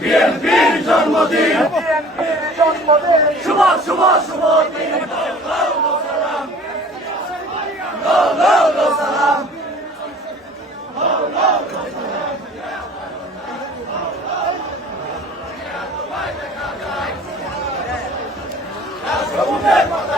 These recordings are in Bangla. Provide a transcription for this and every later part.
বিএনপির জন্মদিন শুভ শুভ শুভ দিন Vamos ver,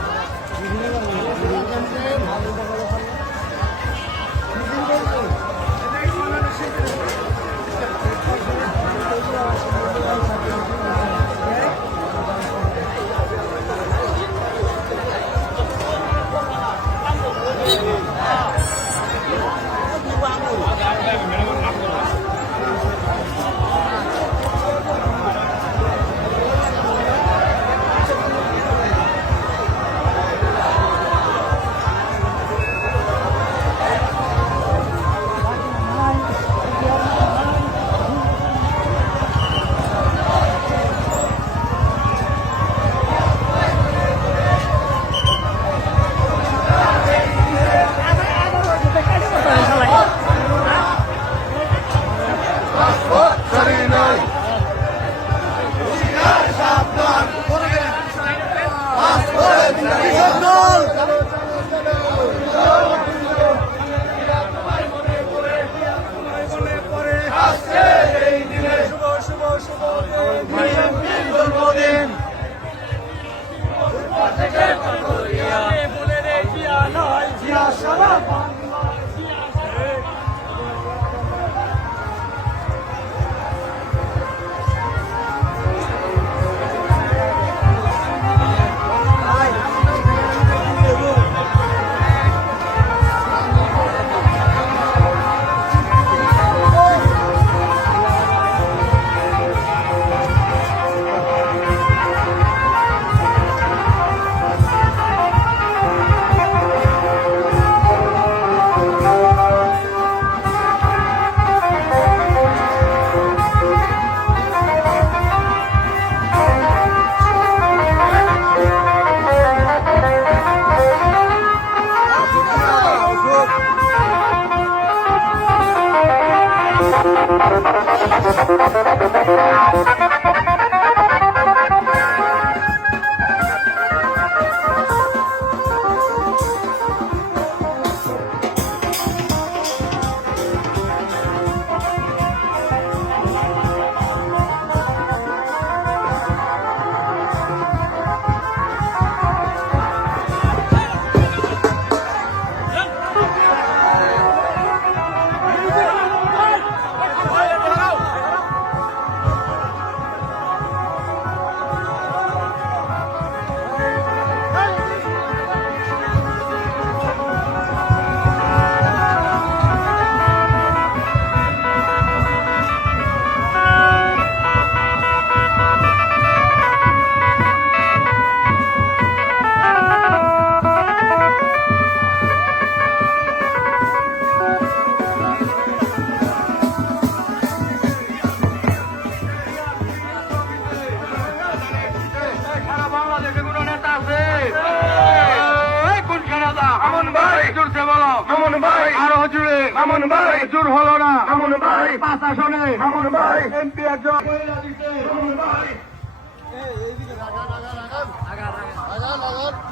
Fazer Ha ha ha! জোরছে বলো মামুন ভাই। আরও জুড়ে মামুন ভাই। জোর হলো না। মামুন ভাই। পাঁচ আসনে। মামুন ভাই। এমপি একজন। মামুন ভাই। এইদিকে রাখা রাখা রাখা। রাখা রাখা।